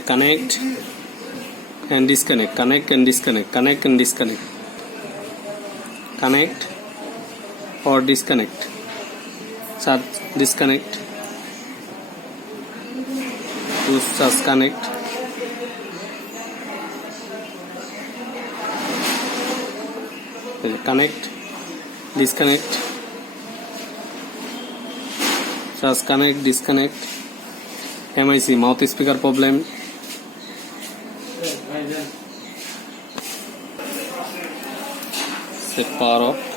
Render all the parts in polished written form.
connect and disconnect, connect and disconnect, connect and disconnect, connect or disconnect, charge disconnect, use charge connect, connect, disconnect, charge connect, disconnect. MIC mouth speaker problem. Set power off.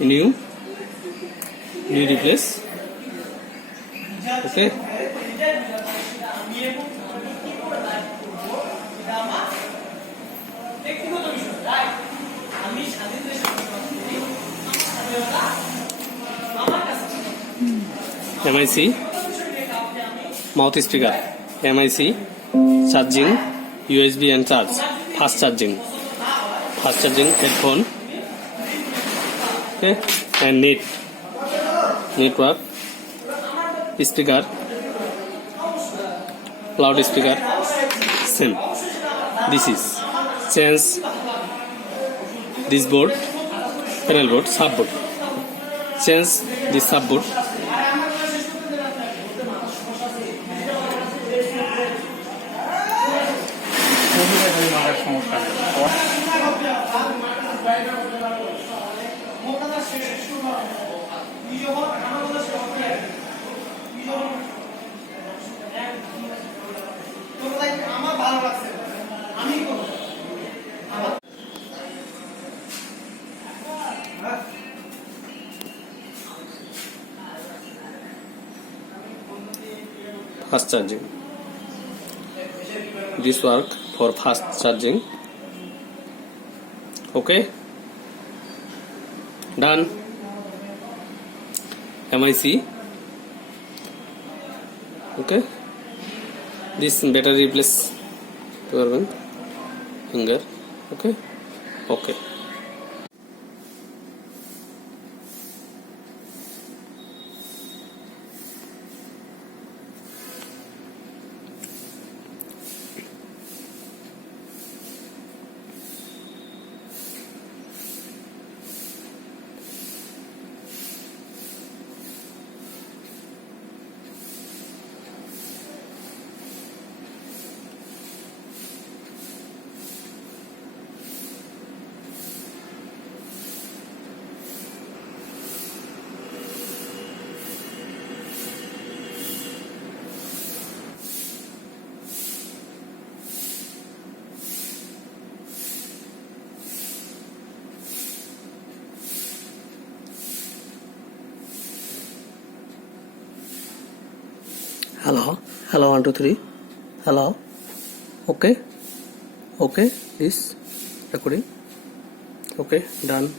New replace. Okay. MIC mouth speaker, MIC charging, USB and charge, fast charging headphone. Okay, and network, speaker, loudspeaker, same. This is change this board, panel board, subboard. Change this subboard. Fast charging. This work for fast charging. Okay, done. MIC. Okay, this battery replace your one finger. Okay. Hello 1 2 3. Hello. Okay, this recording. Okay, done.